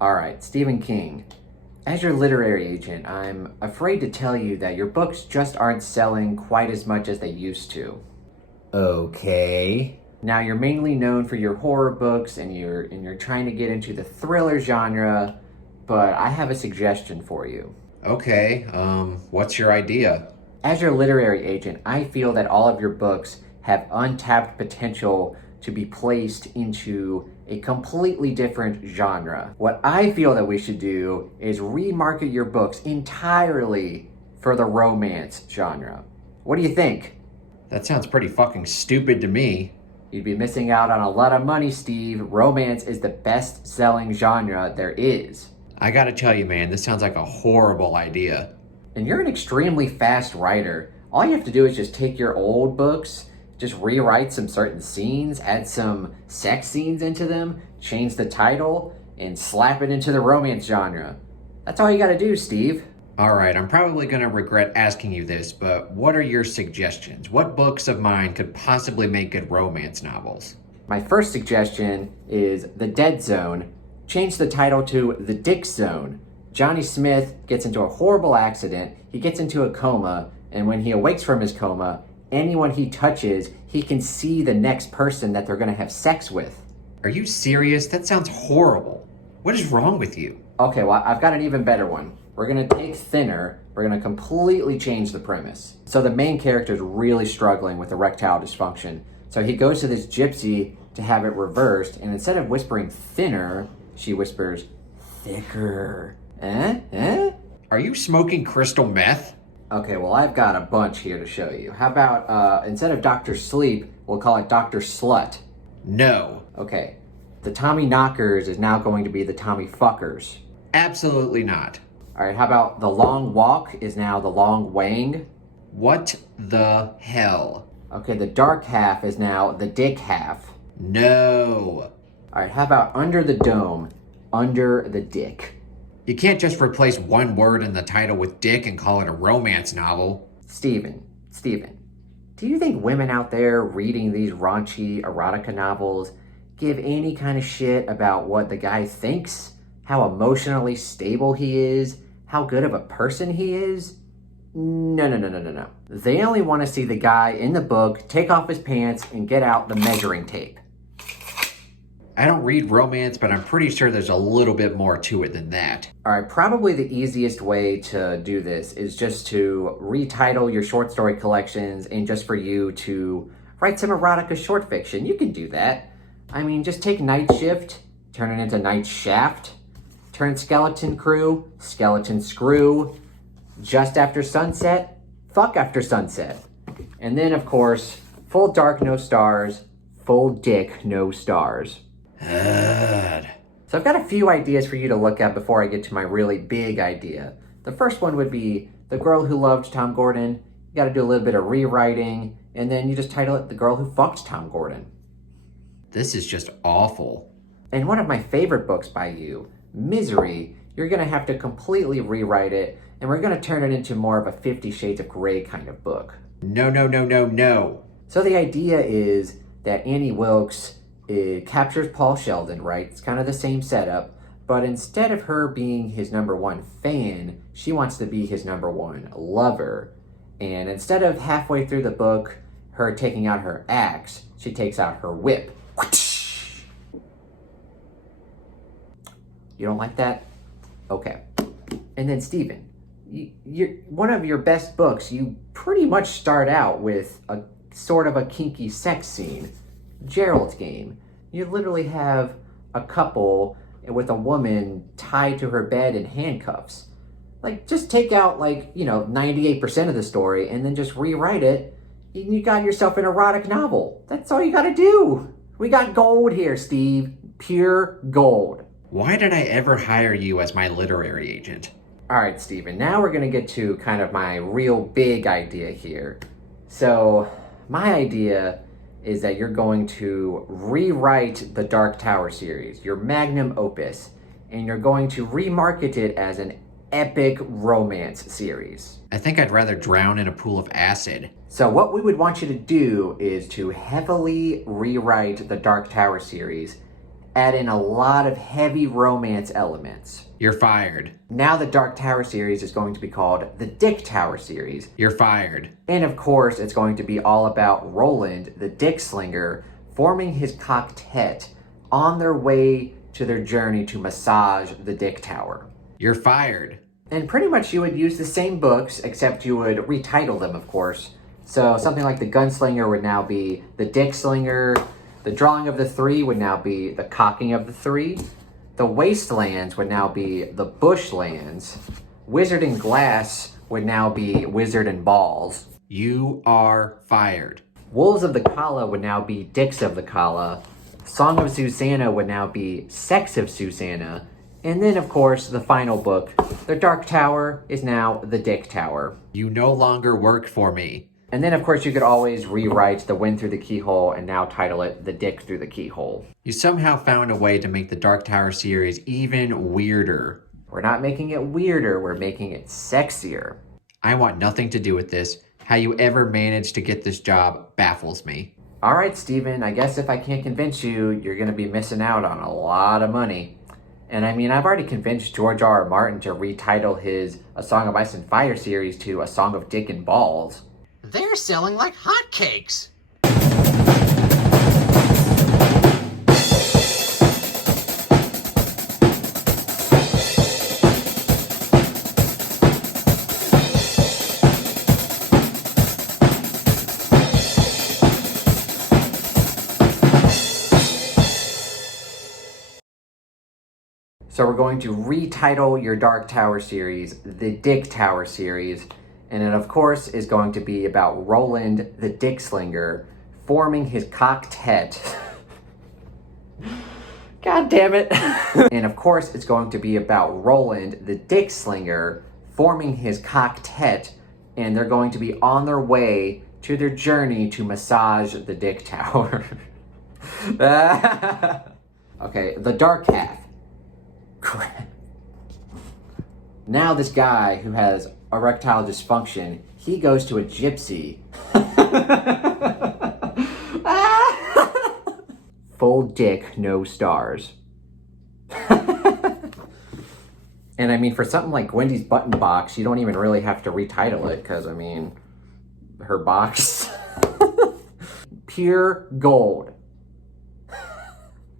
All right, Stephen King. As your literary agent, I'm afraid to tell you that your books just aren't selling quite as much as they used to. Okay. Now, you're mainly known for your horror books and you're trying to get into the thriller genre, but I have a suggestion for you. Okay, what's your idea? As your literary agent, I feel that all of your books have untapped potential to be placed into a completely different genre. What I feel that we should do is remarket your books entirely for the romance genre. What do you think? That sounds pretty fucking stupid to me. You'd be missing out on a lot of money, Steve. Romance is the best-selling genre there is. I gotta tell you, man, this sounds like a horrible idea. And you're an extremely fast writer. All you have to do is just take your old books, just rewrite some certain scenes, add some sex scenes into them, change the title, and slap it into the romance genre. That's all you gotta do, Steve. Alright, I'm probably gonna regret asking you this, but what are your suggestions? What books of mine could possibly make good romance novels? My first suggestion is The Dead Zone. Change the title to The Dick Zone. Johnny Smith gets into a horrible accident, he gets into a coma, and when he awakes from his coma, anyone he touches, he can see the next person that they're gonna have sex with. Are you serious? That sounds horrible. What is wrong with you? Okay, well, I've got an even better one. We're gonna take Thinner, we're gonna completely change the premise. So the main character is really struggling with erectile dysfunction. So he goes to this gypsy to have it reversed, and instead of whispering thinner, she whispers thicker. Are you smoking crystal meth? Okay, well, I've got a bunch here to show you. How about, instead of Dr. Sleep, we'll call it Dr. Slut. No. Okay, the Tommy Knockers is now going to be the Tommy Fuckers. Absolutely not. All right, how about the Long Walk is now the Long Wang? What the hell? Okay, the Dark Half is now the Dick Half. No. All right, how about Under the Dome, Under the Dick? You can't just replace one word in the title with dick and call it a romance novel. Steven, do you think women out there reading these raunchy erotica novels give any kind of shit about what the guy thinks? How emotionally stable he is? How good of a person he is? No. They only want to see the guy in the book take off his pants and get out the measuring tape. I don't read romance, but I'm pretty sure there's a little bit more to it than that. All right, probably the easiest way to do this is just to retitle your short story collections and just for you to write some erotica short fiction. You can do that. I mean, just take Night Shift, turn it into Night Shaft, turn Skeleton Crew, Skeleton Screw, Just After Sunset, Fuck After Sunset. And then, of course, Full Dark, No Stars, Full Dick, No Stars. God. So I've got a few ideas for you to look at before I get to my really big idea. The first one would be The Girl Who Loved Tom Gordon. You got to do a little bit of rewriting, and then you just title it The Girl Who Fucked Tom Gordon. This is just awful. And one of my favorite books by you, Misery, you're going to have to completely rewrite it, and we're going to turn it into more of a 50 Shades of Grey kind of book. No. So the idea is that Annie Wilkes captures Paul Sheldon, right? It's kind of the same setup, but instead of her being his number one fan, she wants to be his number one lover. And instead of halfway through the book, her taking out her axe, she takes out her whip. You don't like that? Okay. And then Stephen, one of your best books, you pretty much start out with a sort of a kinky sex scene. Gerald's Game. You literally have a couple with a woman tied to her bed in handcuffs. Like, just take out 98% of the story and then just rewrite it. You got yourself an erotic novel. That's all you gotta do. We got gold here, Steve. Pure gold. Why did I ever hire you as my literary agent? All right, Stephen, now we're gonna get to kind of my real big idea here. So, my idea is that you're going to rewrite the Dark Tower series, your magnum opus, and you're going to remarket it as an epic romance series. I think I'd rather drown in a pool of acid. So what we would want you to do is to heavily rewrite the Dark Tower series add in a lot of heavy romance elements. You're fired. Now the Dark Tower series is going to be called the Dick Tower series. You're fired. And of course, it's going to be all about Roland, the Dick Slinger, forming his octet on their way to their journey to massage the Dick Tower. You're fired. And pretty much you would use the same books, except you would retitle them, of course. So something like the Gunslinger would now be the Dick Slinger. The Drawing of the Three would now be the Cocking of the Three. The Wastelands would now be the Bushlands. Wizard and Glass would now be Wizard and Balls. You are fired. Wolves of the Kala would now be Dicks of the Kala. Song of Susanna would now be Sex of Susanna. And then, of course, the final book, The Dark Tower, is now The Dick Tower. You no longer work for me. And then, of course, you could always rewrite The Wind Through the Keyhole and now title it The Dick Through the Keyhole. You somehow found a way to make the Dark Tower series even weirder. We're not making it weirder, we're making it sexier. I want nothing to do with this. How you ever managed to get this job baffles me. All right, Steven, I guess if I can't convince you, you're going to be missing out on a lot of money. And I mean, I've already convinced George R. R. Martin to retitle his A Song of Ice and Fire series to A Song of Dick and Balls. They're selling like hotcakes. So we're going to retitle your Dark Tower series the Dick Tower series. And it, of course, is going to be about Roland, the Dick Slinger, forming his octet. God damn it. And, of course, it's going to be about Roland, the Dick Slinger, forming his octet. And they're going to be on their way to their journey to massage the Dick Tower. Okay, the Dark Half. Now this guy who has erectile dysfunction, he goes to a gypsy. Full dick, no stars. And I mean, for something like Wendy's Button Box, you don't even really have to retitle it, because I mean, her box. Pure gold.